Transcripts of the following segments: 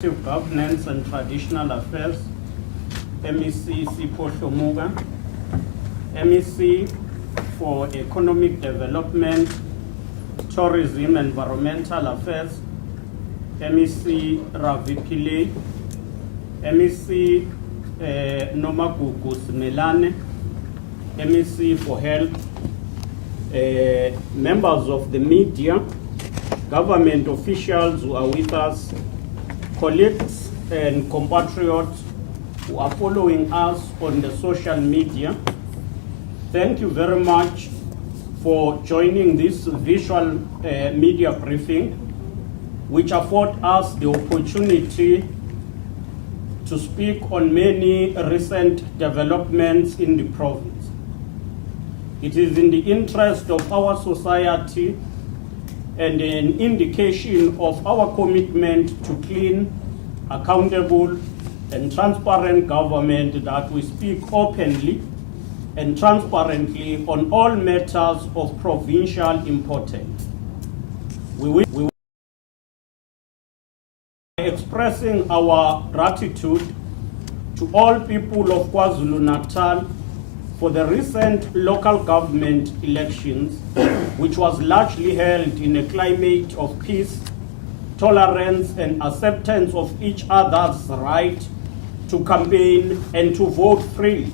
Governance and Traditional Affairs, MEC Sipho Hlomuka, MEC for Economic Development, Tourism, Environmental Affairs, MEC Ravi Pillay, MEC Nomagugu Simelane, MEC for Health, members of the media, government officials who are with us, colleagues and compatriots who are following us on the social media. Thank you very much for joining this visual media briefing, which afford us the opportunity to speak on many recent developments in the province. It is in the interest of our society and an indication of our commitment to clean, accountable, and transparent government that we speak openly and transparently on all matters of provincial importance. We are expressing our gratitude to all people of KwaZulu-Natal for the recent local government elections, which was largely held in a climate of peace, tolerance, and acceptance of each other's right to campaign and to vote freely.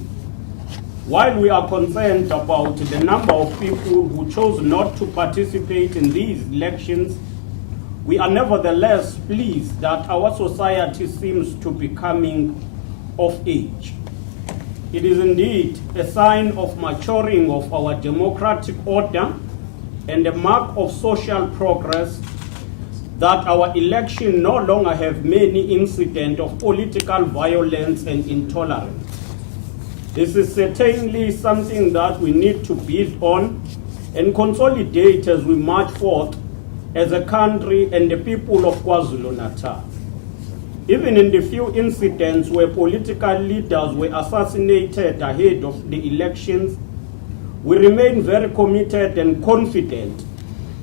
While we are concerned about the number of people who chose not to participate in these elections, we are nevertheless pleased that our society seems to be coming of age. It is indeed a sign of maturing of our democratic order and a mark of social progress that our election no longer have many incidents of political violence and intolerance. This is certainly something that we need to build on and consolidate as we march forth as a country and the people of KwaZulu-Natal. Even in the few incidents where political leaders were assassinated ahead of the elections, we remain very committed and confident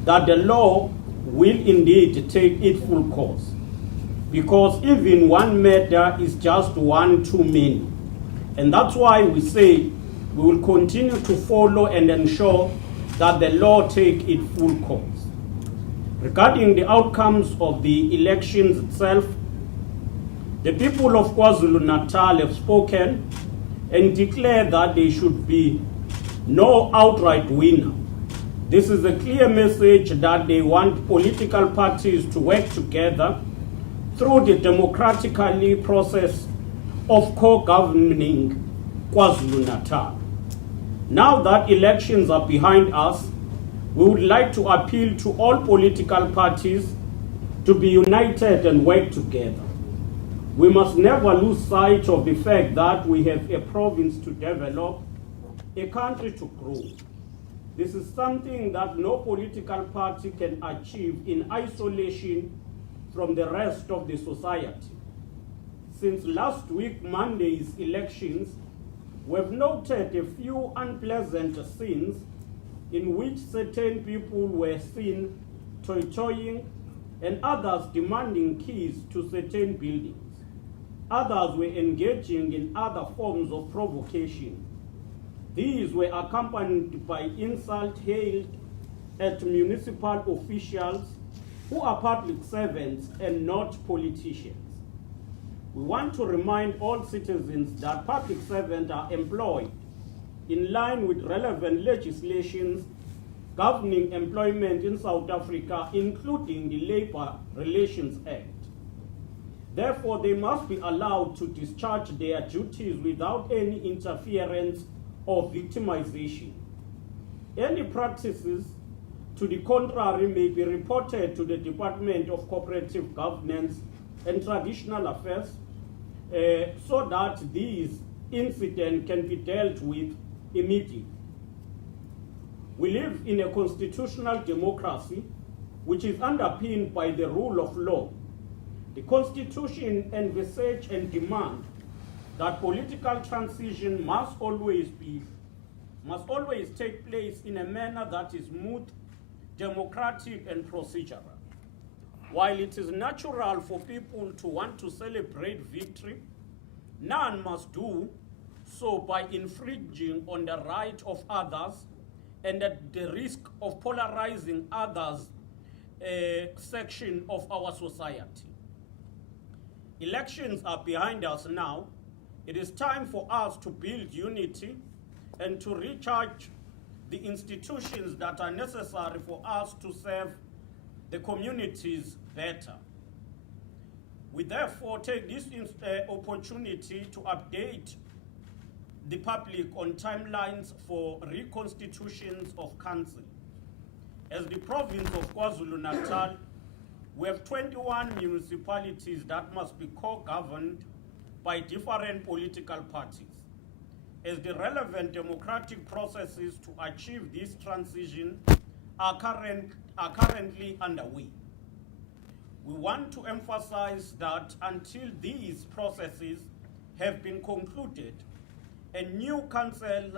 that the law will indeed take its full course. Because even one murder is just one too many. And that's why we say we will continue to follow and ensure that the law take its full course. Regarding the outcomes of the elections itself, the people of KwaZulu-Natal have spoken and declared that there should be no outright winner. This is a clear message that they want political parties to work together through the democratically process of co-governing KwaZulu-Natal. Now that elections are behind us, we would like to appeal to all political parties to be united and work together. We must never lose sight of the fact that we have a province to develop, a country to grow. This is something that no political party can achieve in isolation from the rest of the society. Since last week, Monday's elections, we've noted a few unpleasant scenes in which certain people were seen toy-toying and others demanding keys to certain buildings. Others were engaging in other forms of provocation. These were accompanied by insults hailed at municipal officials who are public servants and not politicians. We want to remind all citizens that public servants are employed in line with relevant legislations governing employment in South Africa, including the Labor Relations Act. Therefore, they must be allowed to discharge their duties without any interference or victimization. Any practices to the contrary may be reported to the Department of Cooperative Governance and Traditional Affairs so that these incidents can be dealt with immediately. We live in a constitutional democracy which is underpinned by the rule of law. The Constitution envisages and demands that political transition must always take place in a manner that is smooth, democratic, and procedural. While it is natural for people to want to celebrate victory, none must do so by infringing on the right of others and at the risk of polarizing others section of our society. Elections are behind us now. It is time for us to build unity and to recharge the institutions that are necessary for us to serve the communities better. We therefore take this opportunity to update the public on timelines for reconstitutions of council. As the province of KwaZulu-Natal, we have 21 municipalities that must be co-governed by different political parties. As the relevant democratic processes to achieve this transition are currently underway. We want to emphasize that until these processes have been concluded, and new councils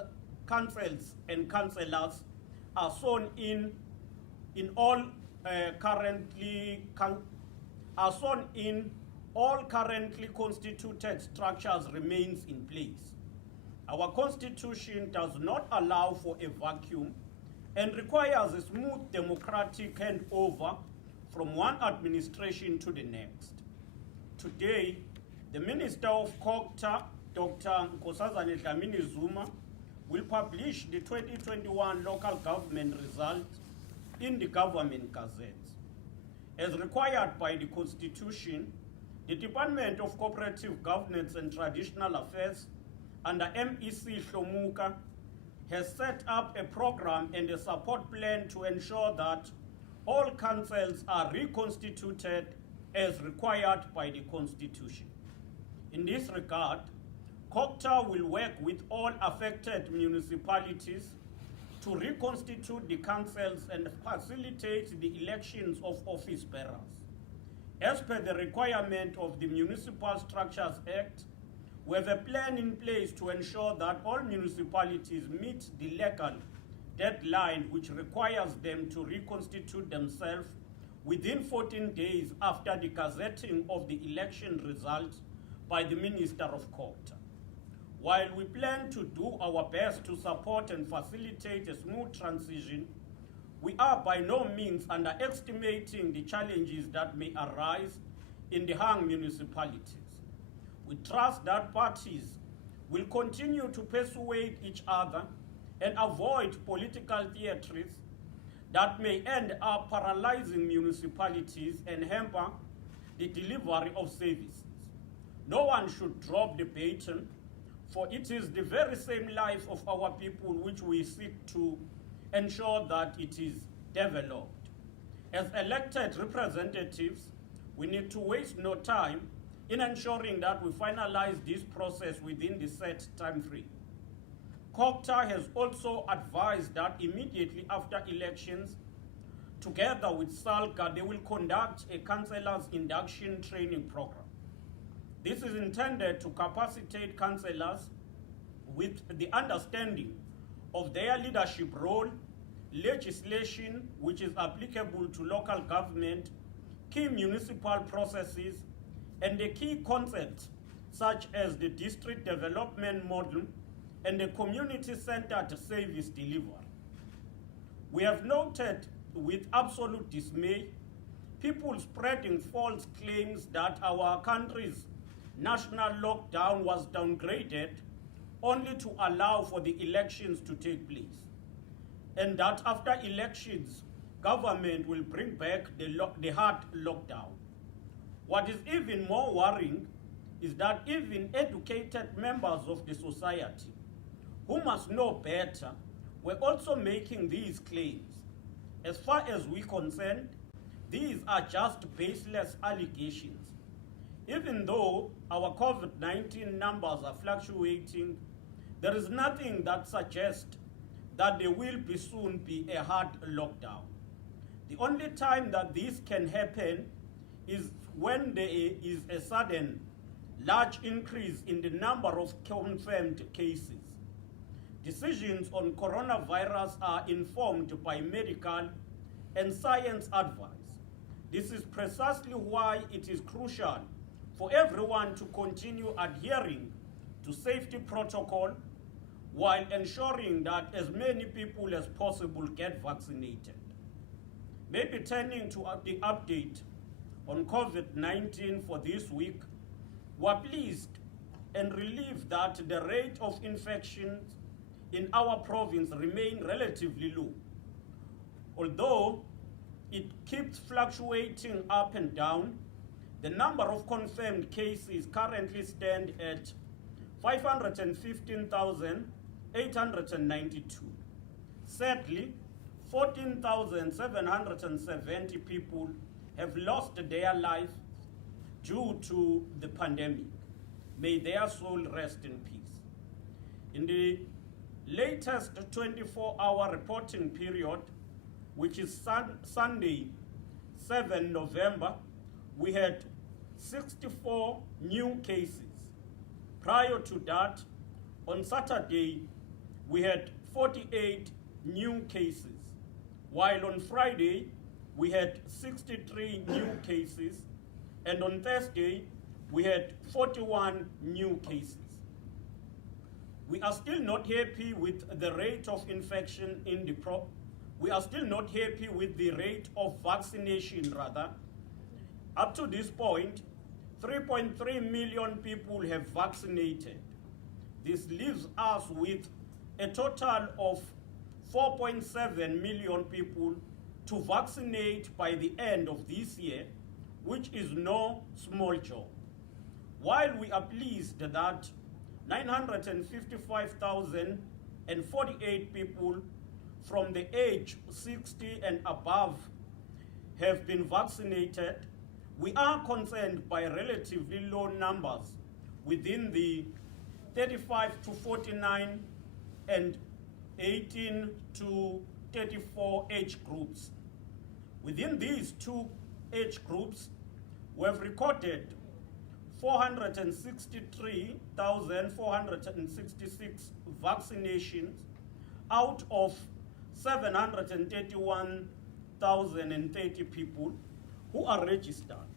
and councillors are sworn in all currently constituted structures remains in place. Our constitution does not allow for a vacuum and requires a smooth democratic handover from one administration to the next. Today, the Minister of Culture, Dr. Nkosazana Dlamini-Zuma, will publish the 2021 local government results in the government gazettes. As required by the Constitution, the Department of Cooperative Governance and Traditional Affairs under MEC Hlomuka has set up a program and a support plan to ensure that all councils are reconstituted as required by the Constitution. In this regard, COCTA will work with all affected municipalities to reconstitute the councils and facilitate the elections of office bearers. As per the requirement of the Municipal Structures Act, we have a plan in place to ensure that all municipalities meet the legal deadline which requires them to reconstitute themselves within 14 days after the gazetting of the election results by the Minister of Culture. While we plan to do our best to support and facilitate a smooth transition, we are by no means underestimating the challenges that may arise in the hung municipalities. We trust that parties will continue to persuade each other and avoid political theatres that may end up paralyzing municipalities and hamper the delivery of services. No one should drop the baton, for it is the very same life of our people which we seek to ensure that it is developed. As elected representatives, we need to waste no time in ensuring that we finalize this process within the set time frame. COCTA has also advised that immediately after elections, together with SALGA, they will conduct a councillors induction training program. This is intended to capacitate councillors with the understanding of their leadership role, legislation which is applicable to local government, key municipal processes, and the key concepts such as the district development model and the community-centered service delivery. We have noted with absolute dismay people spreading false claims that our country's national lockdown was downgraded only to allow for the elections to take place, and that after elections, government will bring back the hard lockdown. What is even more worrying is that even educated members of the society, who must know better, were also making these claims. As far as we're concerned, these are just baseless allegations. Even though our COVID-19 numbers are fluctuating, there is nothing that suggests that there will soon be a hard lockdown. The only time that this can happen is when there is a sudden large increase in the number of confirmed cases. Decisions on coronavirus are informed by medical and science advice. This is precisely why it is crucial for everyone to continue adhering to safety protocol while ensuring that as many people as possible get vaccinated. Maybe turning to the update on COVID-19 for this week, we're pleased and relieved that the rate of infections in our province remain relatively low. Although it keeps fluctuating up and down, the number of confirmed cases currently stand at 515,892. Sadly, 14,770 people have lost their life due to the pandemic. May their soul rest in peace. In the latest 24-hour reporting period, which is Sunday, 7 November, we had 64 new cases. Prior to that, on Saturday, we had 48 new cases, while on Friday, we had 63 new cases, and on Thursday, we had 41 new cases. We are still not happy with the rate of infection in the We are still not happy with the rate of vaccination, rather. Up to this point, 3.3 million people have vaccinated. This leaves us with a total of 4.7 million people to vaccinate by the end of this year, which is no small job. While we are pleased that 955,048 people from the age 60 and above have been vaccinated, we are concerned by relatively low numbers within the 35 to 49 and 18 to 34 age groups. Within these two age groups, we have recorded 463,466 vaccinations out of 731,030 people who are registered,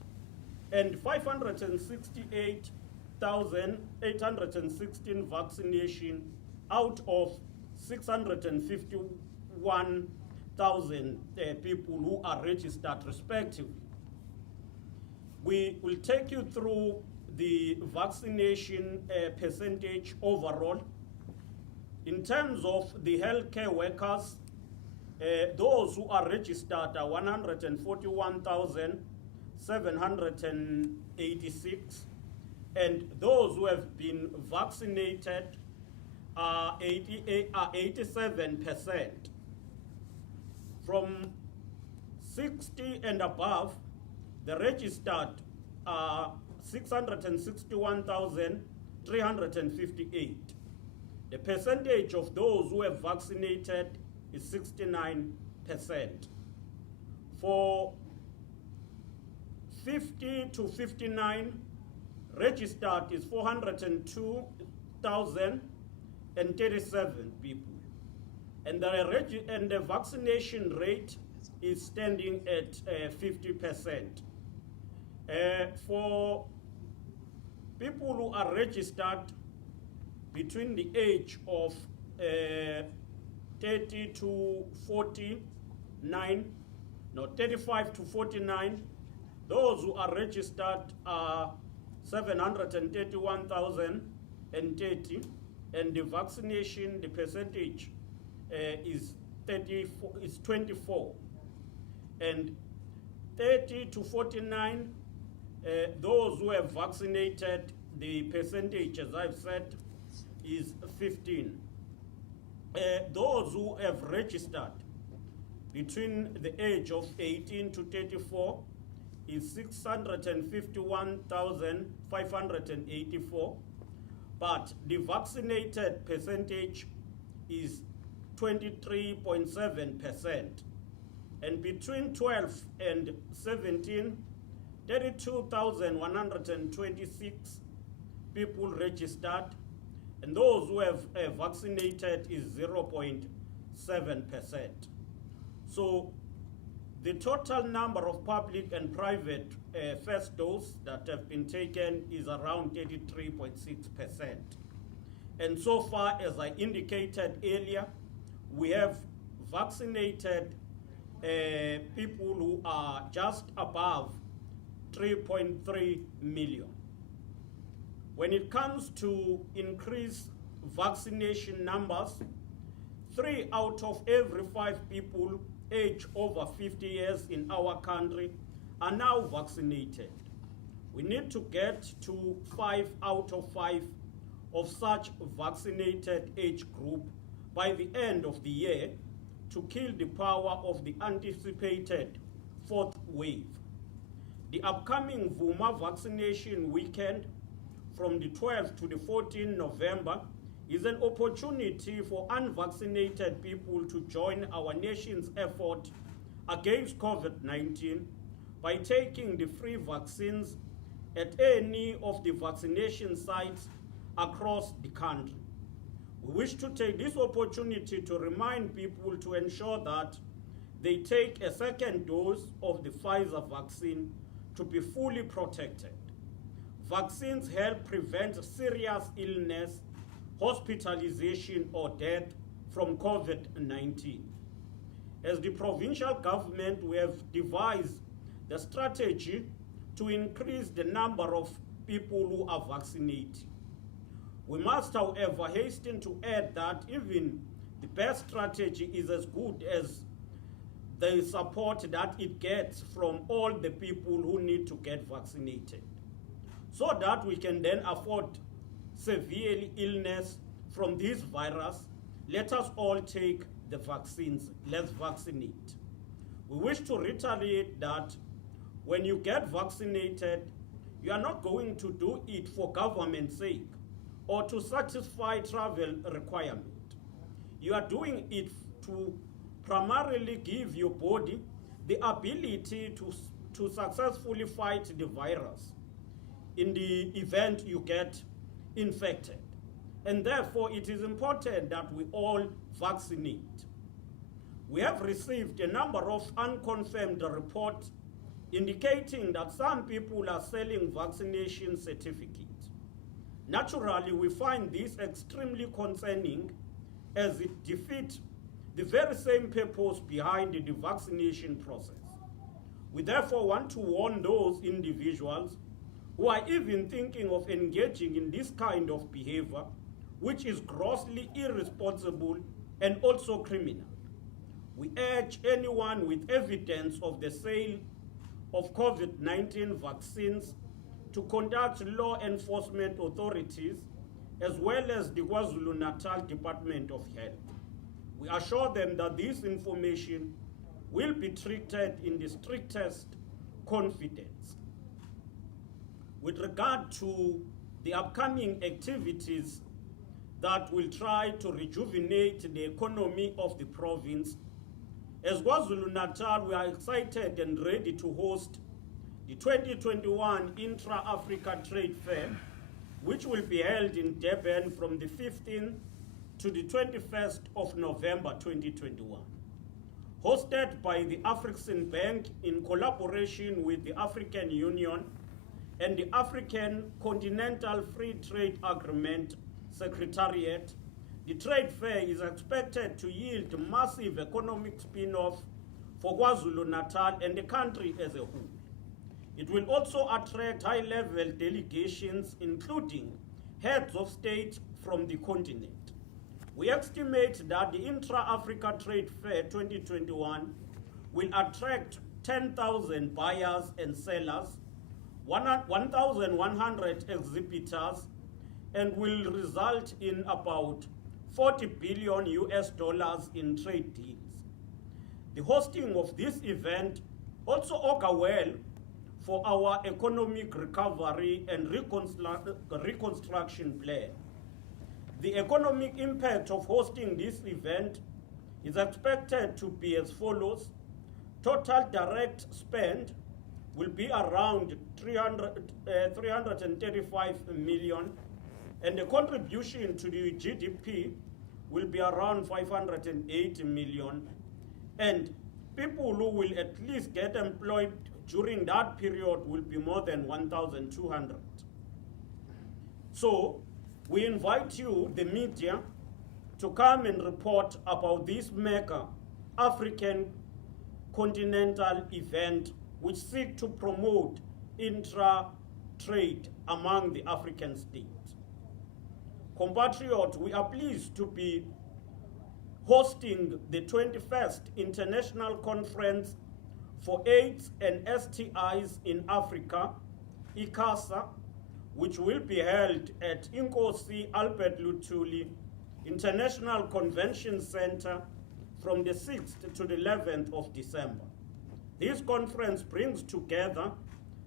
and 568,816 vaccination out of 651,000 people who are registered respectively. We will take you through the vaccination percentage overall. In terms of the healthcare workers, those who are registered are 141,786, and those who have been vaccinated are 87%. From 60 and above, the registered are 661,358. The percentage of those who have vaccinated is 69%. For 50 to 59, registered is 402,037 people. And the vaccination rate is standing at 50%. For people who are registered between the age of 35 to 49, those who are registered are 731,030, and the vaccination, the percentage is 24. And 30 to 49, those who have vaccinated, the percentage, as I've said, is 15. Those who have registered between the age of 18 to 34 is 651,584, but the vaccinated percentage is 23.7%. And between 12 and 17, 32,126 people registered, and those who have vaccinated is 0.7%. So the total number of public and private first dose that have been taken is around 33.6%. And so far, as I indicated earlier, we have vaccinated people who are just above 3.3 million. When it comes to increased vaccination numbers, 3 out of every 5 people aged over 50 years in our country are now vaccinated. We need to get to 5 out of 5 of such vaccinated age group by the end of the year to kill the power of the anticipated 4th wave. The upcoming Vuma vaccination weekend from the 12th to the 14th November is an opportunity for unvaccinated people to join our nation's effort against COVID-19 by taking the free vaccines at any of the vaccination sites across the country. We wish to take this opportunity to remind people to ensure that they take a second dose of the Pfizer vaccine to be fully protected. Vaccines help prevent serious illness, hospitalization, or death from COVID-19. As the provincial government, we have devised the strategy to increase the number of people who are vaccinated. We must, however, hasten to add that even the best strategy is as good as the support that it gets from all the people who need to get vaccinated, so that we can then afford severe illness from this virus. Let us all take the vaccines. Let's vaccinate. We wish to reiterate that when you get vaccinated, you are not going to do it for government's sake or to satisfy travel requirement. You are doing it to primarily give your body the ability to successfully fight the virus in the event you get infected. And therefore, it is important that we all vaccinate. We have received a number of unconfirmed reports indicating that some people are selling vaccination certificates. Naturally, we find this extremely concerning as it defeats the very same purpose behind the vaccination process. We therefore want to warn those individuals who are even thinking of engaging in this kind of behavior, which is grossly irresponsible and also criminal. We urge anyone with evidence of the sale of COVID-19 vaccines to contact law enforcement authorities as well as the KwaZulu-Natal Department of Health. We assure them that this information will be treated in the strictest confidence. With regard to the upcoming activities that will try to rejuvenate the economy of the province, as KwaZulu-Natal, we are excited and ready to host the 2021 Intra-African Trade Fair, which will be held in Durban from the 15th to the 21st of November 2021. Hosted by the African Bank in collaboration with the African Union and the African Continental Free Trade Agreement Secretariat, the trade fair is expected to yield massive economic spin-off for KwaZulu-Natal and the country as a whole. It will also attract high-level delegations, including heads of state from the continent. We estimate that the Intra-African Trade Fair 2021 will attract 10,000 buyers and sellers, 1,100 exhibitors, and will result in about 40 billion US dollars in trade deals. The hosting of this event also augurs well for our economic recovery and reconstruction plan. The economic impact of hosting this event is expected to be as follows. Total direct spend will be around 335 million, and the contribution to the GDP will be around 580 million, and people who will at least get employed during that period will be more than 1,200. So we invite you, the media, to come and report about this mega African continental event which seeks to promote intra-trade among the African states. Compatriots, we are pleased to be hosting the 21st International Conference for AIDS and STIs in Africa, ICASA, which will be held at Inkosi Albert Luthuli International Convention Center from the 6th to the 11th of December. This conference brings together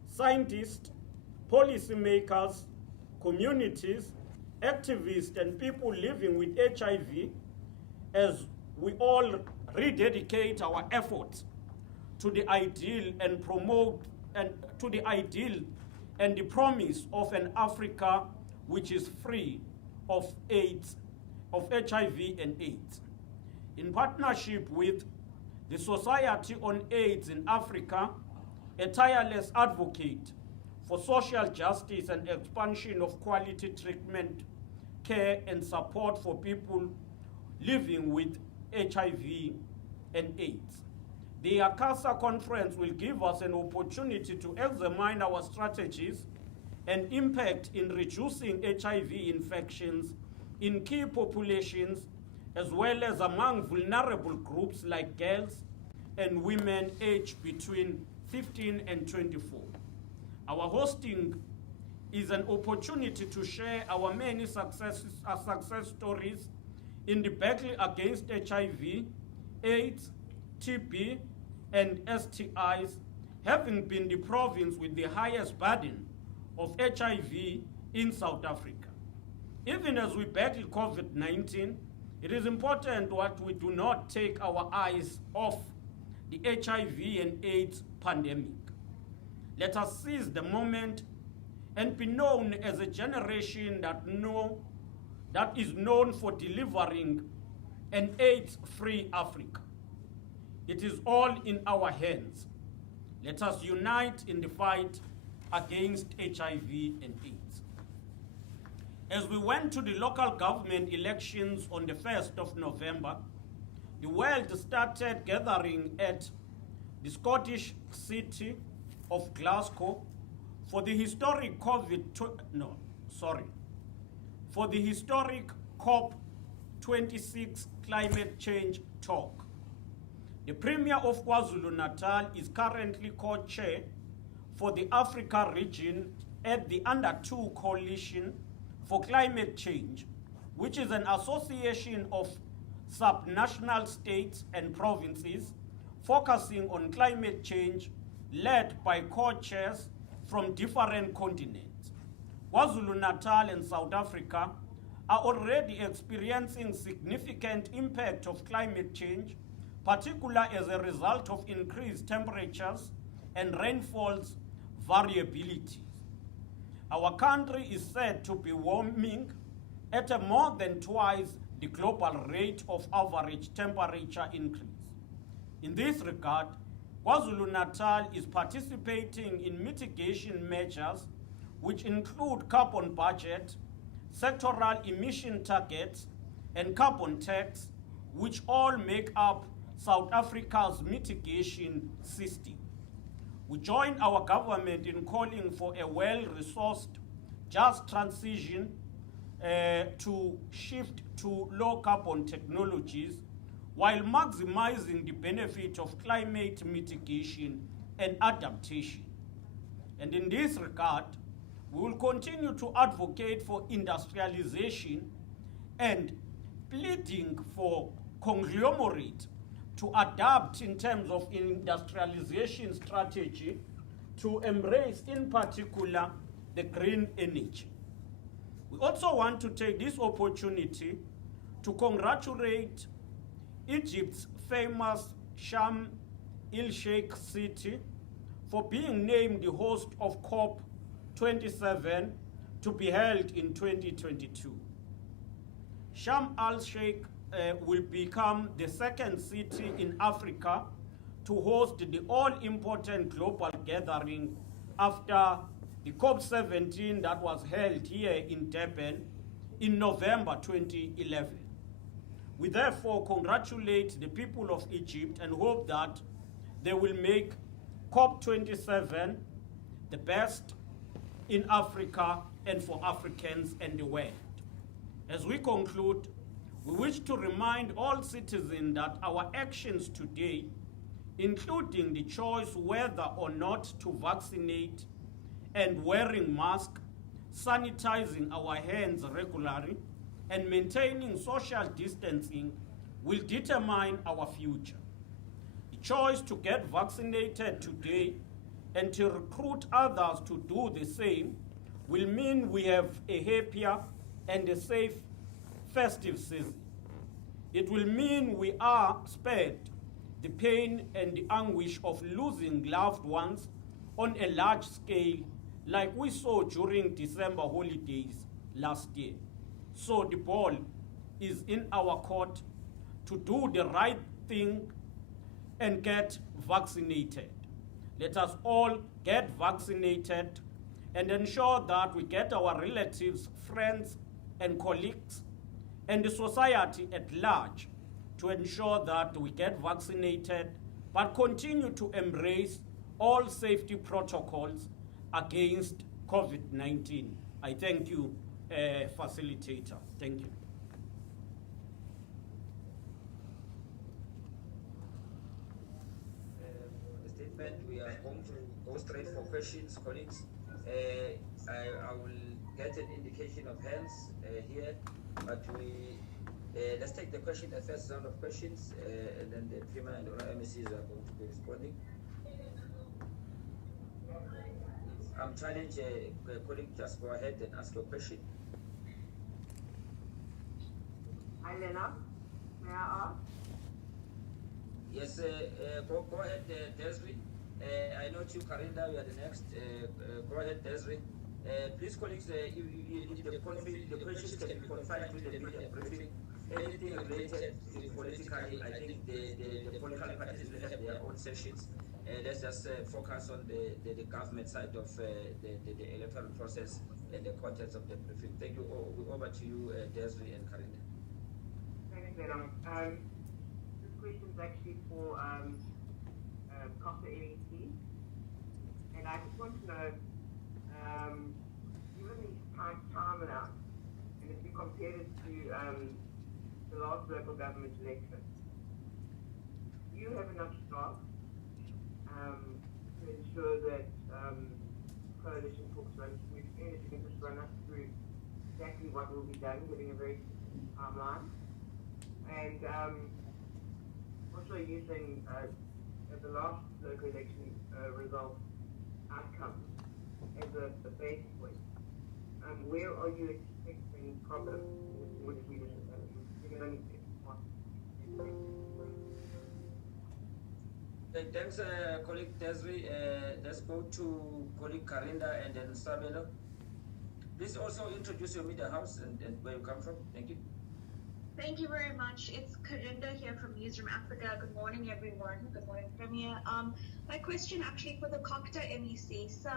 scientists, policymakers, communities, activists, and people living with HIV as we all rededicate our efforts to the ideal and promote and to the ideal and the promise of an Africa which is free of AIDS, of HIV and AIDS. In partnership with the Society on AIDS in Africa, a tireless advocate for social justice and expansion of quality treatment, care and support for people living with HIV and AIDS. The ICASA conference will give us an opportunity to examine our strategies and impact in reducing HIV infections in key populations as well as among vulnerable groups like girls and women aged between 15 and 24. Our hosting is an opportunity to share our many success stories in the battle against HIV, AIDS, TB, and STIs, having been the province with the highest burden of HIV in South Africa. Even as we battle COVID-19, it is important that we do not take our eyes off the HIV and AIDS pandemic. Let us seize the moment and be known as a generation that is known for delivering an AIDS-free Africa. It is all in our hands. Let us unite in the fight against HIV and AIDS. As we went to the local government elections on the 1st of November, the world started gathering at the Scottish city of Glasgow for the historic COP26 climate change talk. The Premier of KwaZulu-Natal is currently co-chair for the Africa region at the Under 2 Coalition for Climate Change, which is an association of subnational states and provinces focusing on climate change led by co-chairs from different continents. KwaZulu-Natal and South Africa are already experiencing significant impact of climate change, particularly as a result of increased temperatures and rainfall's variability. Our country is said to be warming at a more than twice the global rate of average temperature increase. In this regard, KwaZulu-Natal is participating in mitigation measures which include carbon budget, sectoral emission targets, and carbon tax, which all make up South Africa's mitigation system. We join our government in calling for a well-resourced, just transition to shift to low-carbon technologies while maximizing the benefit of climate mitigation and adaptation. And in this regard, we will continue to advocate for industrialization and pleading for conglomerate to adapt in terms of industrialization strategy to embrace, in particular, the green energy. We also want to take this opportunity to congratulate Egypt's famous Sharm el-Sheikh city for being named the host of COP27 to be held in 2022. Sharm el-Sheikh will become the second city in Africa to host the all-important global gathering after the COP17 that was held here in Durban in November 2011. We therefore congratulate the people of Egypt and hope that they will make COP27 the best in Africa and for Africans and the world. As we conclude, we wish to remind all citizens that our actions today, including the choice whether or not to vaccinate and wearing masks, sanitizing our hands regularly, and maintaining social distancing will determine our future. The choice to get vaccinated today and to recruit others to do the same will mean we have a happier and a safe festive season. It will mean we are spared the pain and the anguish of losing loved ones on a large scale like we saw during December holidays last year. So the ball is in our court to do the right thing and get vaccinated. Let us all get vaccinated and ensure that we get our relatives, friends, and colleagues, and the society at large to ensure that we get vaccinated, but continue to embrace all safety protocols against COVID-19. I thank you, facilitator. Thank you. We are going to go straight for questions, colleagues. I will get an indication of hands here, but let's take the question, the first round of questions, and then the Prima and other MSCs are going to be responding. I'm challenging a colleague, just go ahead and ask your question. Hi, Lennox. May I ask? Yes, go ahead, Desiree. I know you, Karinda, you are the next. Go ahead, Desiree. Please, colleagues, the questions can be confined to the media briefing. Anything related to politically, I think the political parties will have their own sessions. Let's just focus on the government side of the electoral process and the contents of the briefing. Thank you. Over to you, Desiree and Karinda. Thanks, Lennox. This question is actually for Cooperative, and I just want to know, given the time now, and if you compare it to the last local government election, do you have enough staff to ensure that coalition talks run smoothly? And if you can just run us through exactly what will be done, giving a very timeline. And also using the last local election result outcome as a base point. Where are you expecting problems with leadership? Thanks, colleague Desiree. Let's go to colleague Karinda and then Sabelo. Please also introduce your media house and where you come from. Thank you. Thank you very much. It's Karinda here from Newsroom Africa. Good morning, everyone. Good morning, Premier. My question actually for the COCTA MEC. So,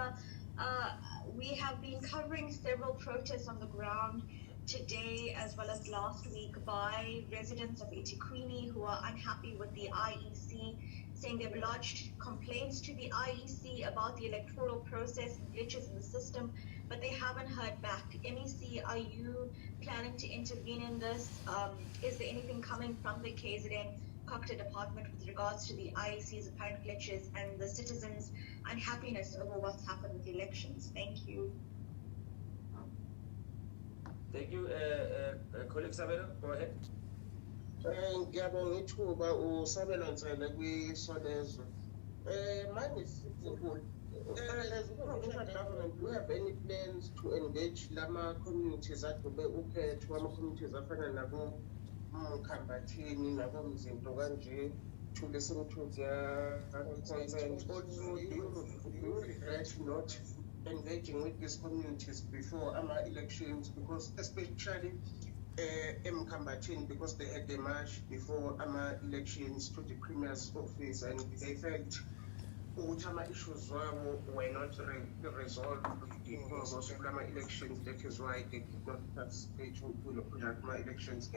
we have been covering several protests on the ground today as well as last week by residents of eThekwini who are unhappy with the IEC, saying they've lodged complaints to the IEC about the electoral process and glitches in the system, but they haven't heard back. MEC, are you planning to intervene in this? Is there anything coming from the KZN COCTA department with regards to the IEC's apparent glitches and the citizens' unhappiness over what's happened with the elections? Thank you. Thank you. Colleague Sabelo, go ahead. Ngiyabonga ithuba uSabelo Ntsele kwiSolezwe. Mine is simple. As a provincial government, do you have any plans to engage lama communities adobe ukhetho, ama-communities afana nabo Mkambathini, nabo Mzinto kanje, to listen to their concerns? Also, do you regret not engaging with these communities before our elections? Because especially emkhambathini because they had a march before elections to the Premier's office, and they felt ukuthi ama-issues wabo were not resolved because of elections. That is why they did not participate in elections.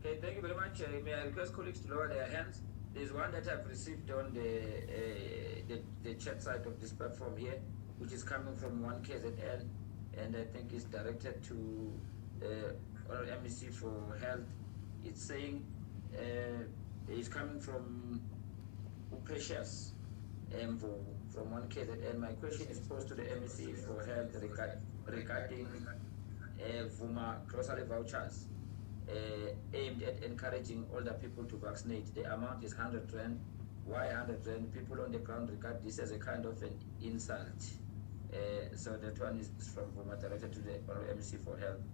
Okay, thank you very much. May I request colleagues to lower their hands? There's one that I've received on the chat side of this platform here, which is coming from 1KZN, and I think it's directed to MEC for Health. It's saying it's coming from Precious from 1KZN. My question is posed to the MEC for Health regarding Vuma grocery vouchers aimed at encouraging older people to vaccinate. The amount is 100 Rand. Why 100 Rand? People on the ground regard this as a kind of an insult. So that one is from Vuma, directed to the MEC for Health.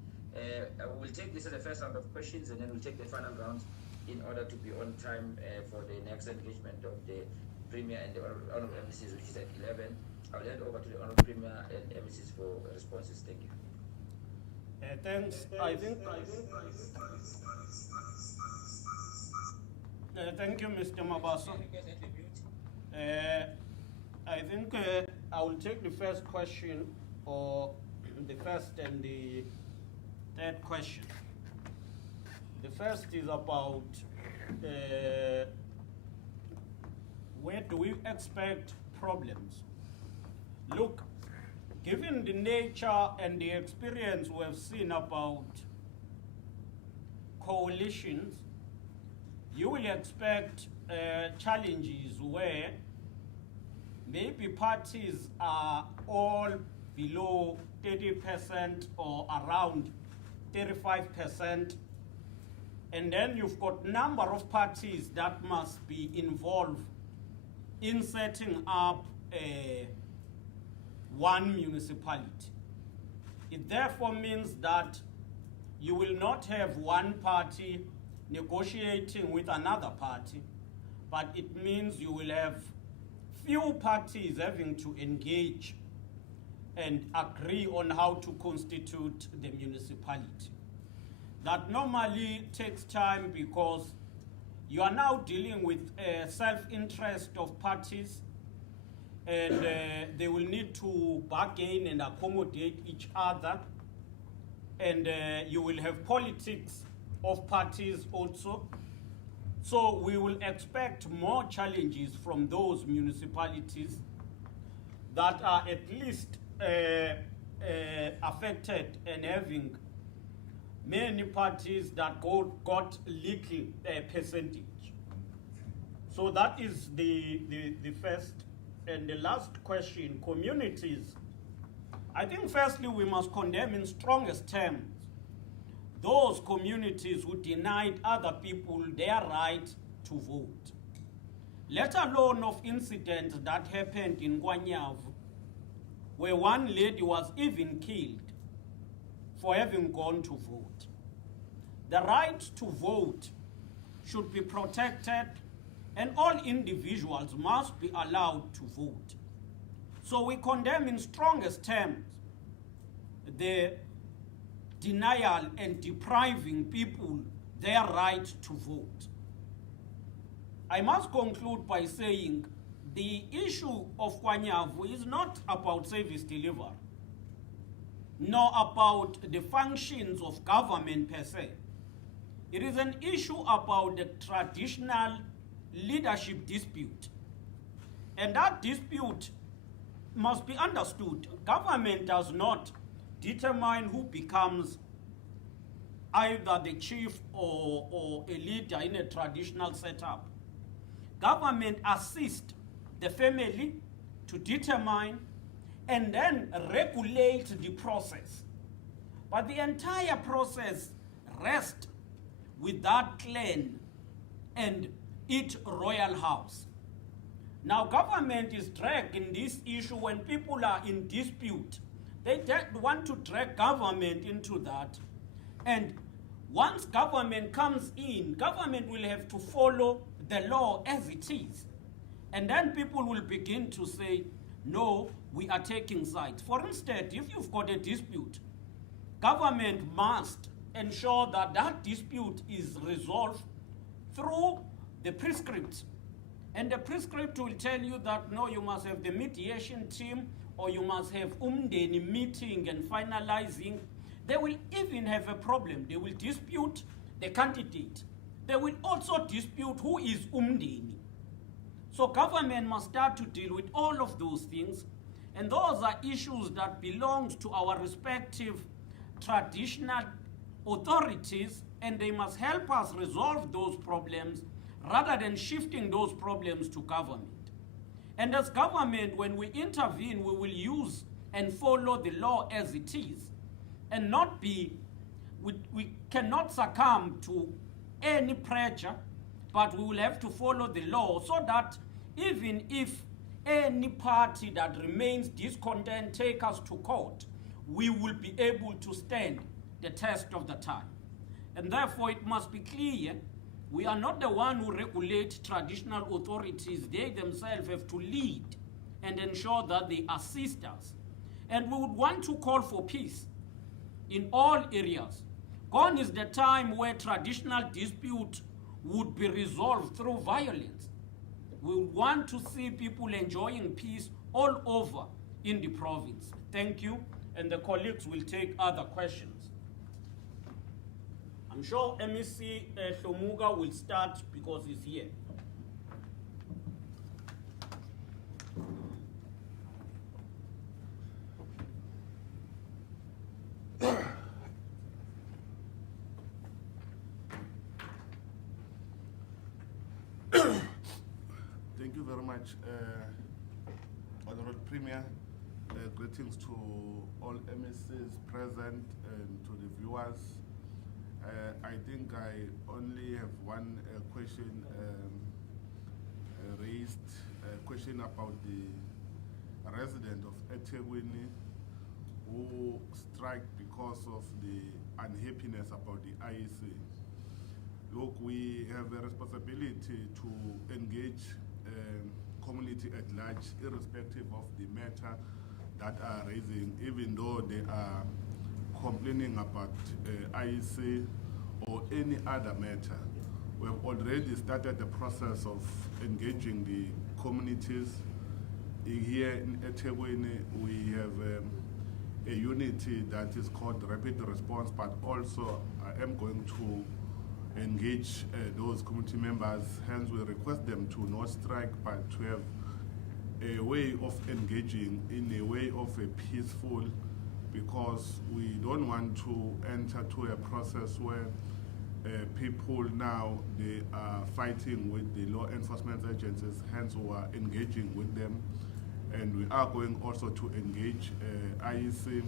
We'll take this as the first round of questions, and then we'll take the final rounds in order to be on time for the next engagement of the Premier and the Honorable MCs, which is at 11. I'll hand over to the Honorable Premier and MCs for responses. Thank you. Thanks. Thank you, Mr. Mabaso. I think I will take the first question, or the first and the third question. The first is about where do we expect problems? Look, given the nature and the experience we have seen about coalitions, you will expect challenges where maybe parties are all below 30% or around 35%. And then you've got number of parties that must be involved in setting up one municipality. It therefore means that you will not have one party negotiating with another party, but it means you will have few parties having to engage and agree on how to constitute the municipality. That normally takes time because you are now dealing with self-interest of parties, and they will need to bargain and accommodate each other, and you will have politics of parties also. So we will expect more challenges from those municipalities that are at least affected and having many parties that got little percentage. So that is the first. And the last question, communities. I think firstly we must condemn in strongest terms those communities who denied other people their right to vote, let alone of incidents that happened in Kwanyavu, where one lady was even killed for having gone to vote. The right to vote should be protected, and all individuals must be allowed to vote. So we condemn in strongest terms the denial and depriving people their right to vote. I must conclude by saying the issue of Kwanyavu is not about service delivery, nor about the functions of government per se. It is an issue about the traditional leadership dispute. And that dispute must be understood. Government does not determine who becomes either the chief or a leader in a traditional setup. Government assists the family to determine and then regulate the process. But the entire process rests with that clan and its royal house. Now government is dragged in this issue when people are in dispute. They want to drag government into that. And once government comes in, government will have to follow the law as it is. And then people will begin to say, no, we are taking sides. For instance, if you've got a dispute, government must ensure that that dispute is resolved through the prescripts. And the prescript will tell you that no, you must have the mediation team, or you must have umndeni meeting and finalizing. They will even have a problem. They will dispute the candidate. They will also dispute who is umndeni. So government must start to deal with all of those things. And those are issues that belong to our respective traditional authorities, and they must help us resolve those problems rather than shifting those problems to government. And as government, when we intervene, we will use and follow the law as it is, and not be, we cannot succumb to any pressure, but we will have to follow the law so that even if any party that remains discontent take us to court, we will be able to stand the test of the time. And therefore it must be clear, we are not the one who regulate traditional authorities. They themselves have to lead and ensure that they assist us. And we would want to call for peace in all areas. Gone is the time where traditional dispute would be resolved through violence. We want to see people enjoying peace all over in the province. Thank you, and the colleagues will take other questions. I'm sure MEC Hlomuka will start because he's here. Thank you very much, Honorable Premier. Greetings to all MSCs present and to the viewers. I think I only have one question raised, a question about the resident of eThekwini who strike because of the unhappiness about the IEC. Look, we have a responsibility to engage community at large, irrespective of the matter that are raising, even though they are complaining about IEC or any other matter. We have already started the process of engaging the communities. Here in eThekwini, we have a unity that is called Rapid Response, but also I am going to engage those community members. Hence, we request them to not strike, but to have a way of engaging in a way of a peaceful, because we don't want to enter to a process where people now, they are fighting with the law enforcement agencies. Hence, we are engaging with them, and we are going also to engage IEC.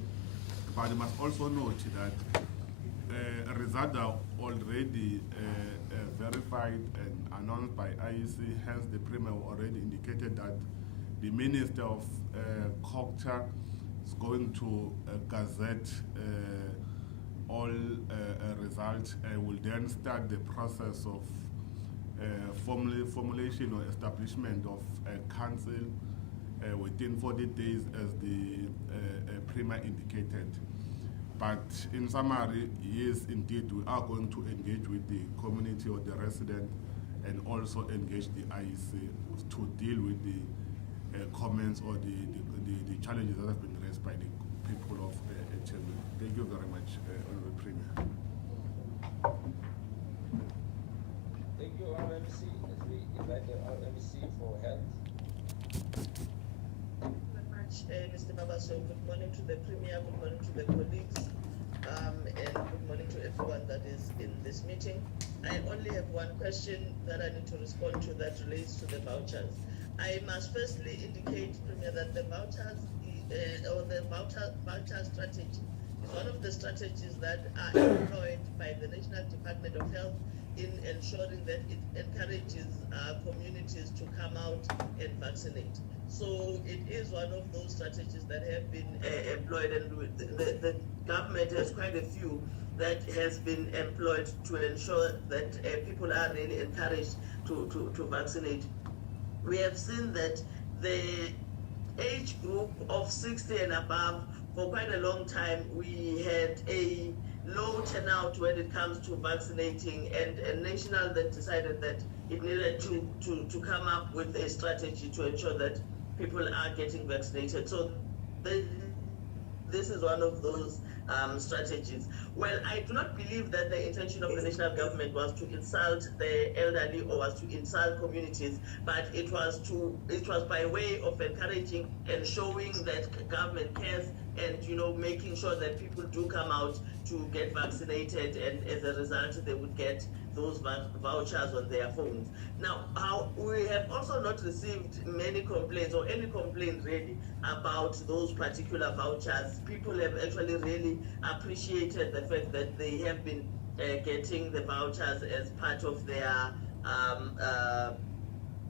But you must also note that results are already verified and announced by IEC. Hence, the Premier already indicated that the Minister of Culture is going to gazette all results, and will then start the process of formulation or establishment of a council within 40 days, as the Premier indicated. But in summary, yes, indeed, we are going to engage with the community or the resident, and also engage the IEC to deal with the comments or the challenges that have been raised by the people of Ethekwini. Thank you very much, Honorable Premier. Thank you, RMC. As we invite the RMC for help. Mr. Mabaso, good morning to the Premier, good morning to the colleagues, and good morning to everyone that is in this meeting. I only have one question that I need to respond to that relates to the vouchers. I must firstly indicate, Premier, that the vouchers or the voucher strategy is one of the strategies that are employed by the National Department of Health in ensuring that it encourages communities to come out and vaccinate. So it is one of those strategies that have been employed, and the government has quite a few that has been employed to ensure that people are really encouraged to vaccinate. We have seen that the age group of 60 and above for quite a long time we had a low turnout when it comes to vaccinating, and National then decided that it needed to come up with a strategy to ensure that people are getting vaccinated. So this is one of those strategies. Well, I do not believe that the intention of the national government was to insult the elderly or was to insult communities, but it was by way of encouraging and showing that government cares, and making sure that people do come out to get vaccinated, and as a result they would get those vouchers on their phones. Now, we have also not received many complaints or any complaint really about those particular vouchers. People have actually really appreciated the fact that they have been getting the vouchers as part of their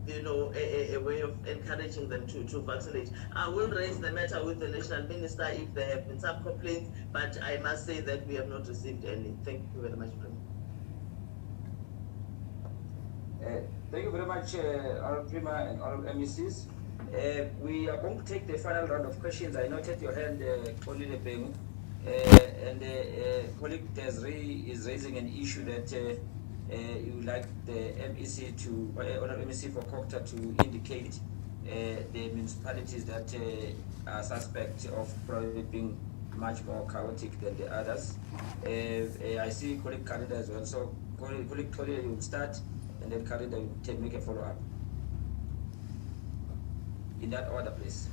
a way of encouraging them to vaccinate. I will raise the matter with the national minister if there have been some complaints, but I must say that we have not received any. Thank you very much, Premier. Thank you very much, Honourable Premier and Honourable MECs. We are going to take the final round of questions. I noted your hand, colleague Bemu, and colleague Desiree is raising an issue that you would like the MEC to, Honourable MEC for Cocta to indicate the municipalities that are suspect of probably being much more chaotic than the others. I see colleague Karida as well. So colleague Claudia, you will start, and then Karida will make a follow-up. In that order, please.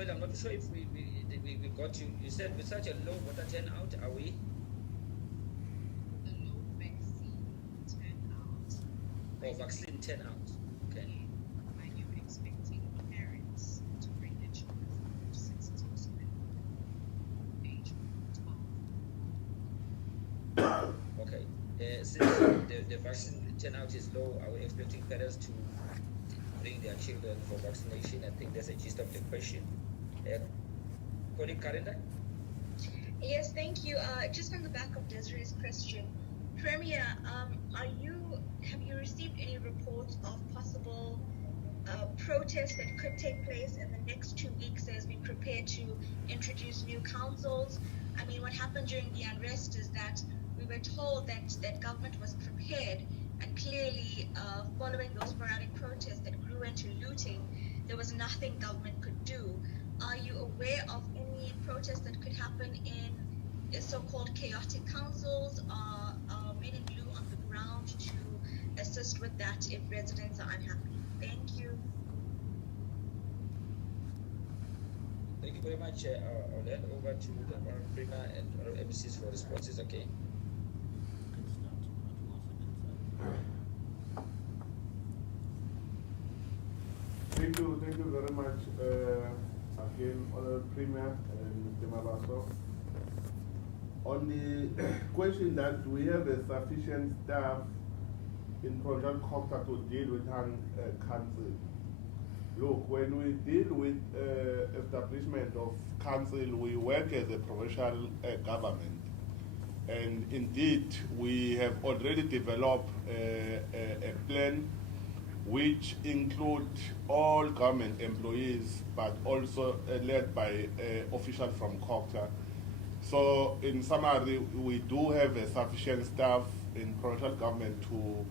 I'm not sure if we got you. You said with such a low voter turnout, are we? The low vaccine turnout. Oh, vaccine turnout. Okay. Are you expecting parents to bring their children from 6 to 7 age 12? Okay. Since the vaccine turnout is low, are we expecting parents to bring their children for vaccination? I think that's the gist of the question. Colleague Karinda? Yes, thank you. Just on the back of Desiree's question, Premier, have you received any reports of possible protests that could take place in the next 2 weeks as we prepare to introduce new councils? I mean, what happened during the unrest is that we were told that government was prepared, and clearly following those sporadic protests that grew into looting, there was nothing government could do. Are you aware of any protests that could happen in so-called chaotic councils? Are men in blue on the ground to assist with that if residents are unhappy? Thank you. Thank you very much. I'll hand over to the Honourable Premier and Honourable MCs for responses, okay? Thank you very much. Again, Honourable Premier and Mr. Mabaso. On the question that we have a sufficient staff in Provincial Cocta to deal with council. Look, when we deal with establishment of council, we work as a provincial government. And indeed, we have already developed a plan which include all government employees, but also led by officials from Cocta. So in summary, we do have a sufficient staff in provincial government to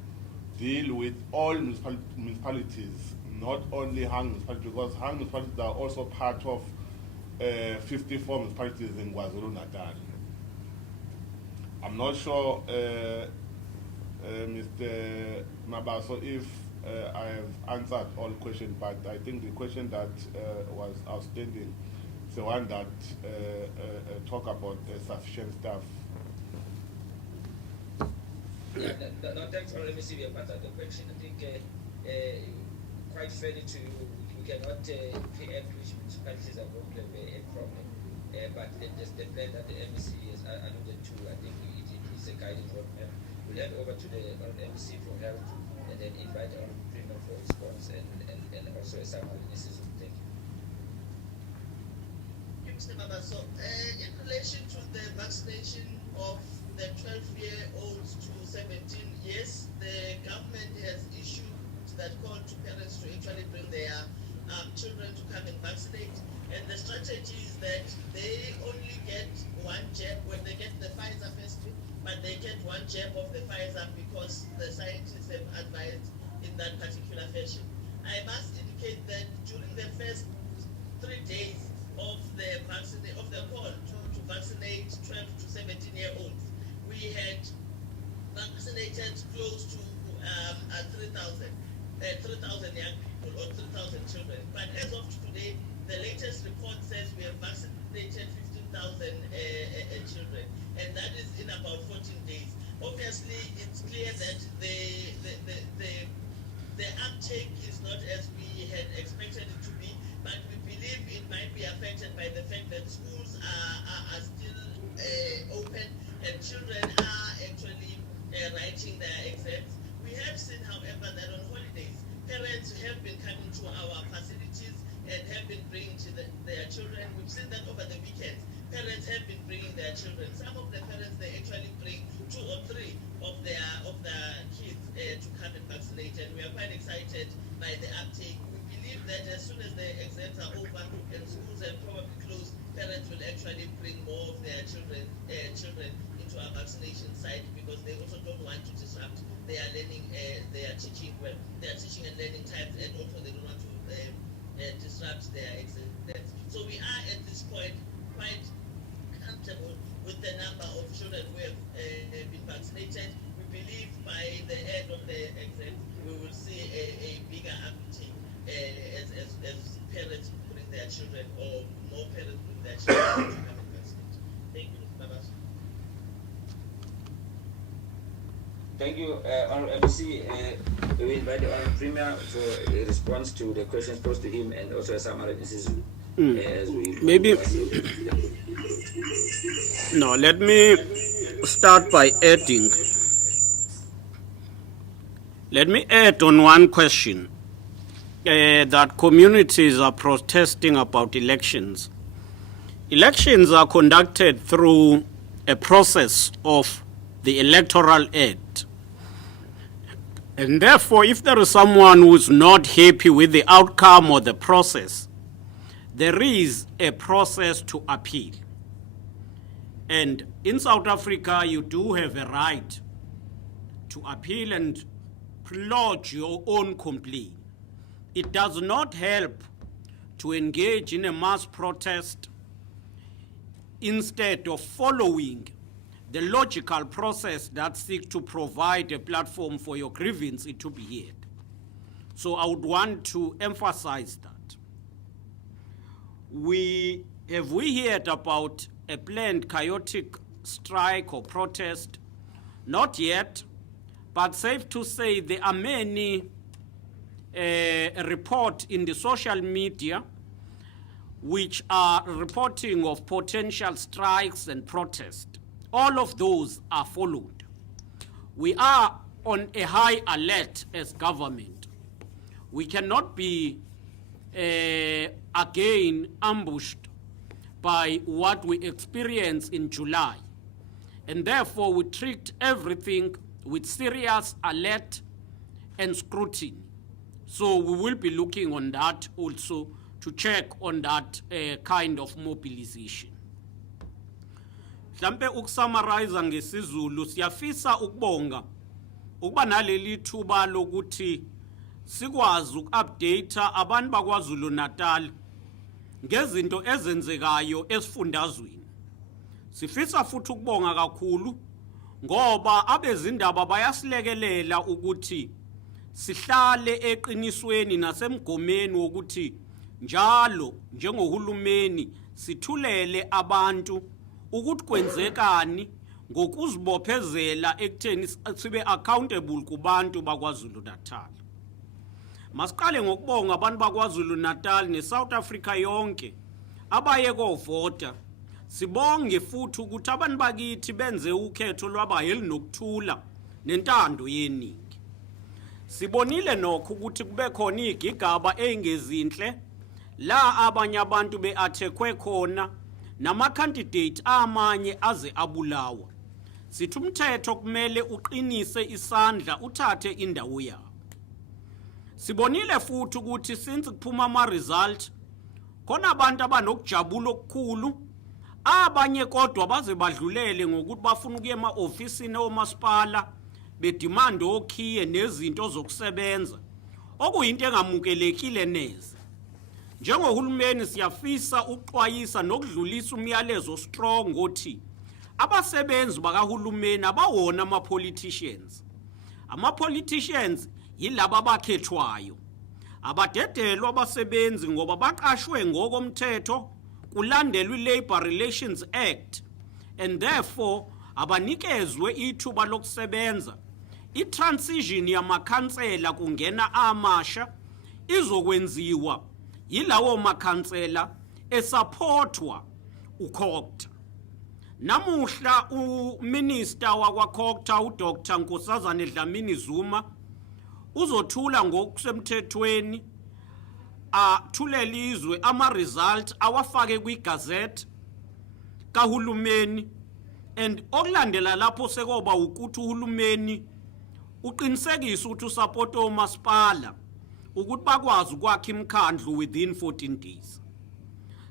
deal with all municipalities, not only hung municipalities, because hung municipalities are also part of 54 municipalities in KwaZulu-Natal. I'm not sure, Mr. Mabaso, if I have answered all questions, but I think the question that was outstanding is the one that talk about sufficient staff. Yeah, no, thanks for letting me see. We have answered the question. I think quite fairly to you, we cannot preempt which municipalities are going to have a problem. but the plan that the MEC has alluded to, I think it is a guiding roadmap. We'll hand over to the MEC for health, and then invite our Premier for response and also a summary. Thank you. Mr. Mabaso, in relation to the vaccination of the 12-year-olds to 17 years, the government has issued that call to parents to actually bring their children to come and vaccinate. And the strategy is that they only get one jab when they get the Pfizer first, but they get one jab of the Pfizer because the scientists have advised in that particular fashion. I must indicate that during the first 3 days of the call to vaccinate 12 to 17-year-olds, we had vaccinated close to 3,000 young people or 3,000 children. But as of today, the latest report says we have vaccinated 15,000 children, and that is in about 14 days. Obviously, it's clear that the uptake is not as we had expected it to be, but we believe it might be affected by the fact that schools are still open and children are actually writing their exams. We have seen, however, that on holidays, parents have been coming to our facilities and have been bringing their children. We've seen that over the weekends. Parents have been bringing their children. Some of the parents, they actually bring 2 or 3 of their kids to come and vaccinate, and we are quite excited by the uptake. We believe that as soon as the exams are over and schools are probably closed, parents will actually bring more of their children into our vaccination site, because they also don't want to disrupt their learning, their teaching and learning times, and also they don't want to disrupt their exams. So we are at this point quite comfortable with the number of children who have been vaccinated. We believe by the end of the exam we will see a bigger uptake as parents bring their children, or more parents bring their children to come and vaccinate. Thank you, Mr. Mabaso. Thank you, Honorable MC. We invite the Honorable Premier for a response to the questions posed to him, and also a summary. Maybe. No, let me start by adding. Let me add on one question that communities are protesting about elections. Elections are conducted through a process of the Electoral Act. And therefore, if there is someone who is not happy with the outcome or the process, there is a process to appeal. And in South Africa, you do have a right to appeal and lodge your own complaint. It does not help to engage in a mass protest instead of following the logical process that seeks to provide a platform for your grievance to be heard. So I would want to emphasize that. We heard about a planned chaotic strike or protest? Not yet, but safe to say there are many reports in the social media which are reporting of potential strikes and protests. All of those are followed. We are on a high alert as government. We cannot be again ambushed by what we experienced in July. And therefore we treat everything with serious alert and scrutiny. So we will be looking on that also to check on that kind of mobilization. Mhlambe ukusummarize ngesizulu siyafisa ukubonga ukuba naleli thuba lokuthi sikwazi ukupdate abantu bakwaZulu-Natal ngezinto ezenzekayo esifundazweni. Sifisa futhi ukubonga kakhulu ngoba abezindaba bayasilekelela ukuthi sihlale eqinisweni nasemgomeni wokuthi njalo njengohulumeni sithulele abantu ukuthi kwenzekani ngokuzibophezela ekutheni sibe accountable kubantu bakwaZulu-Natal. Masiqale ngokubonga abantu bakwaZulu-Natal neSouth Africa yonke abaye kovota Sibonge futhi ukuthi abantu bakithi benze ukhetho lwabayeli nokuthula nentando yeningi. Sibonile nokho ukuthi kube khona igigaba eingezinhle la abanye abantu beathekwe khona nama candidate amanye aze abulawa. Sithi umthetho kumele uqinise isandla uthathe indawo yawo. Sibonile futhi ukuthi since kuphuma ama result khona abantu abanokujabula okukhulu, abanye kodwa baze badlulele ngokuthi bafuna ukuya ema-ofisini omasipala bedimanda okhiye nezinto zokusebenza, okuyinto engamukelekile neze. Njengohulumeni siyafisa ukuxwayisa nokudlulisa umyalezo strong othi abasebenzi bakahulumeni abawona ama-politicians. Ama-politicians yilabo abakhethwayo. Abadedelwa abasebenzi ngoba baqashwe ngokomthetho kulandelwa i-Labour Relations Act, and therefore abanikezwe ithuba lokusebenza. I-transition yamakhansela kungena amasha izokwenziwa yilawo makhansela esupportwa uCooperative. Namuhla uminister wakwaCooperative uDr. Nkosazana Dlamini Zuma uzothula ngokusemthethweni athulelizwe ama-result awafake kwi-gazette kahulumeni, and okulandela lapho sekoba ukuthi uhulumeni uqinisekise ukuthi usupport omasipala ukuthi bakwazi ukwakha imkhandlu within 14 days.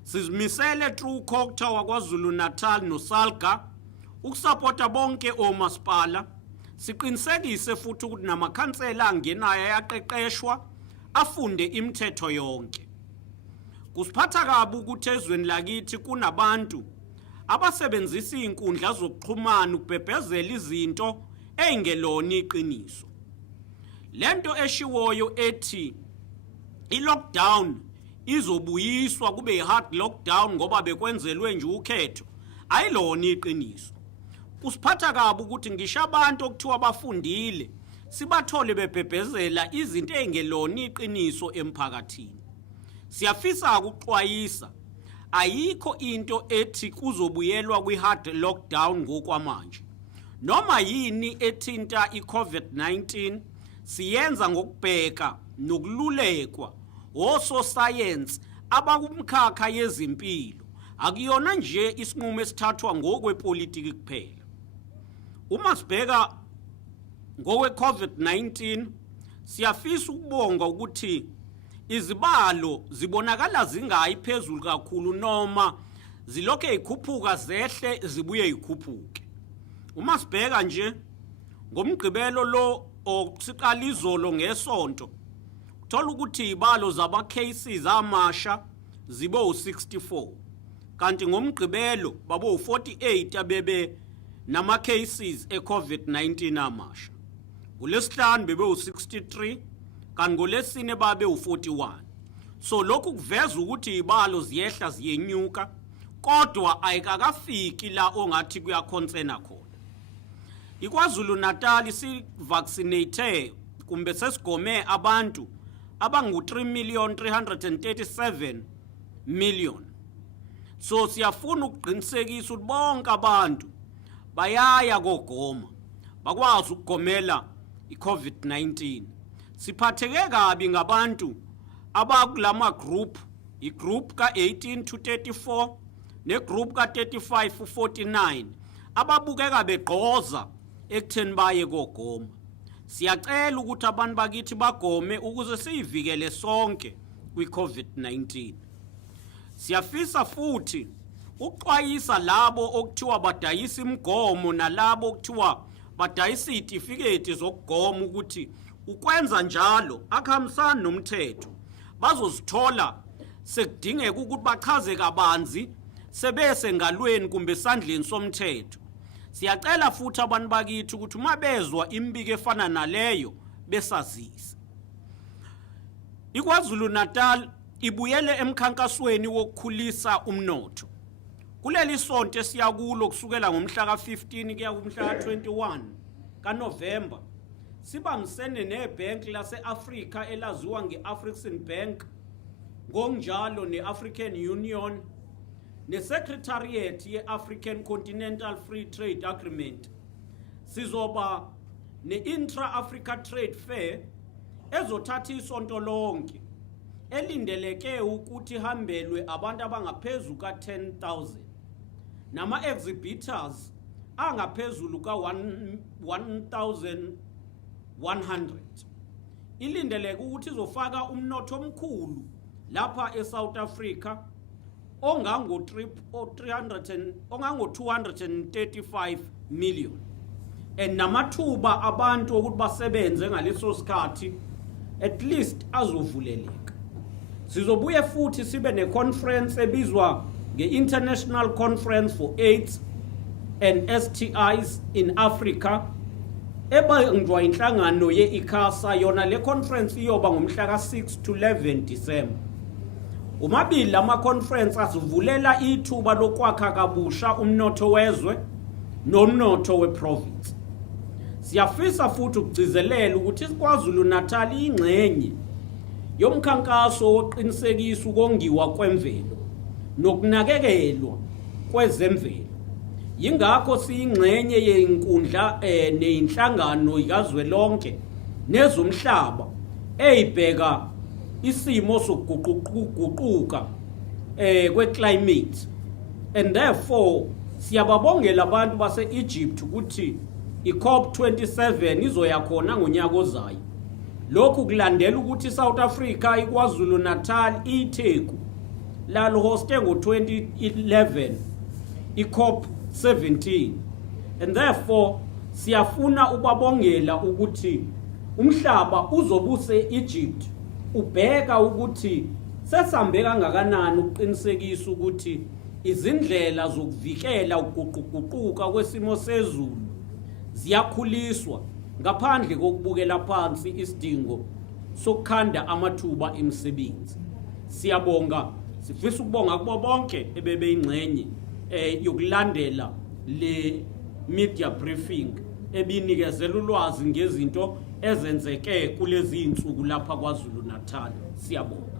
Sizimisele through Cooperative wakwaZulu-Natal noSalga ukusupporta bonke omasipala. Siqinisekise futhi ukuthi namakhansela angenayo ayaqeqeshwa afunde imithetho yonke. Kusiphatha kabi ukuthi ezweni lakithi kunabantu abasebenzisa izinkundla zokuxhumana ukubhebhezela izinto engelona iqiniso. Lento eshiwoyo ethi i-lockdown izobuyiswa kube i-hard lockdown ngoba bekwenzelwe nje ukhetho ayilona iqiniso. Kusiphatha kabi ukuthi ngisho abantu okuthiwa bafundile sibathole bebhebhezela izinto engelona iqiniso emphakathini. Siyafisa ukuxwayisa ayikho into ethi kuzobuyelwa kwi-hard lockdown ngokwamanje. Noma yini ethinta i-COVID-19 siyenza ngokubheka nokululekwa ososayensi abakumkhakha yezimpilo. Akuyona nje isinqumo esithathwa ngokwepolitiki kuphela. Uma sibheka ngokwe-COVID-19 siyafisa ukubonga ukuthi izibalo zibonakala zingayi phezulu kakhulu noma zilokhe ikhuphuka zehle zibuye ikhuphuke. Uma sibheka nje ngomgqibelo lo siqala izolo ngesonto thola ukuthi ibalo zaba cases amasha zibe u64, kanti ngomgqibelo babo u48 abebe nama cases e-COVID-19 amasha. Ngolesihlanu bebe u63 kanti ngolesine babe u41. So lokhu kuveza ukuthi ibalo ziyehla ziyenyuka kodwa ayikakafiki la ongathi kuyakhonsena khona. IKwaZulu-Natal si-vaccinate kumbe sesigome abantu abangu 3,337,000,000. So siyafuna ukuqinisekisa ukuthi bonke abantu bayaya kogoma bakwazi ukugomela i-COVID-19. Siphatheke kabi ngabantu abakulama group, igroup ka-18 to 34 negroup ka-35 to 49 ababukeka begqoza ekutheni baye kogoma. Siyacela ukuthi abantu bakithi bagome ukuze siyivikele sonke kwi-COVID-19. Siyafisa futhi ukuxwayisa labo okuthiwa badayisa imigomo nalabo okuthiwa badayisa izitifiketi zokugoma ukuthi ukwenza njalo akuhambisani nomthetho. Bazozithola sekudingeka ukuthi bachaze kabanzi sebese ngalweni kumbe esandleni somthetho. Siyacela futhi abantu bakithi ukuthi uma bezwa imbiko efana naleyo besazise. IKwaZulu-Natal ibuyele emkhankasweni wokukhulisa umnotho. Kuleli sonto esiyakulo kusukela ngomhla ka-15 kuya kumhla ka-21 kaNovember sibambisene nebhanki lase-Afrika elaziwa nge-African Bank, ngonjalo ne-African Union ne-Secretariat ye-African Continental Free Trade Agreement sizoba ne-Intra-African Trade Fair ezothatha isonto lonke elindeleke ukuthi ihambelwe abantu abangaphezulu ka-10,000 nama-exhibitors angaphezulu ka-1,100. Ilindeleke ukuthi izofaka umnotho omkhulu lapha eSouth Africa ongango-235 million. Namathuba abantu ukuthi basebenze ngaleso sikhathi at least azovuleleka. Sizobuye futhi sibe ne-conference ebizwa nge-International Conference for AIDS and STIs in Africa ebanjwa inhlangano ye-ICASA. Yona le conference iyoba ngomhla ka-6 to 11 December. Umabili ama-conference asivulela ithuba lokwakha kabusha umnotho wezwe nomnotho weprovince. Siyafisa futhi ukugcizelela ukuthi KwaZulu-Natal ingxenye yomkhankaso wokuqinisekisa ukongiwa kwemvelo nokunakekelwa kwezemvelo. Yingakho siyingxenye yenkundla neinhlangano ikazwelonke nezomhlaba eyibheka isimo sokuguquguquka kwe-climate, and therefore siyababongela abantu base-Egypt ukuthi i-COP27 izoya khona ngonyaka ozayo. Lokhu kulandela ukuthi South Africa iKwaZulu-Natal iTheku lalihoste ngo-2011 i-COP17, and therefore siyafuna ubabongela ukuthi umhlaba uzobuse Egypt ubheka ukuthi sesambe kangakanani ukuqinisekisa ukuthi izindlela zokuvikela ukuguquguquka kwesimo sezulu ziyakhuliswa ngaphandle kokubukela phansi isidingo sokukhanda amathuba emisebenzi. Siyabonga, sifisa ukubonga kubo bonke ebebeyingxenye yokulandela le media briefing ebinikezela ulwazi ngezinto ezenzeke kulezi insuku lapha KwaZulu-Natal. Siyabonga.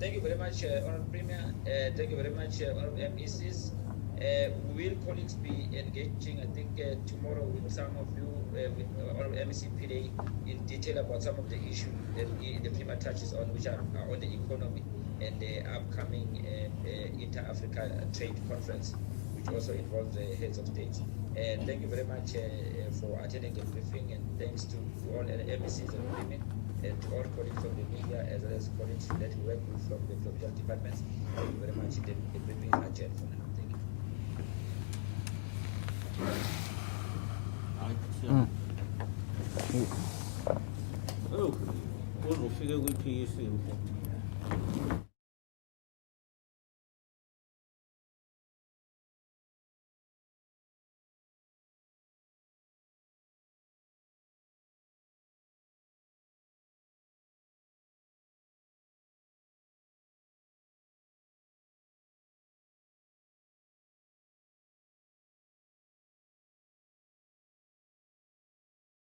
Thank you very much, Honorable Premier. Thank you very much, Honorable MECs. Will colleagues be engaging, I think, tomorrow with some of you, with Honorable MEC Pillay, in detail about some of the issues that the Premier touches on, which are on the economy and the upcoming Intra-African Trade Conference, which also involves the heads of state. Thank you very much for attending the briefing, and thanks to all MECs and women, and to all colleagues from the media as well as colleagues that we work with from the provincial departments. Thank you very much. The briefing is adjourned.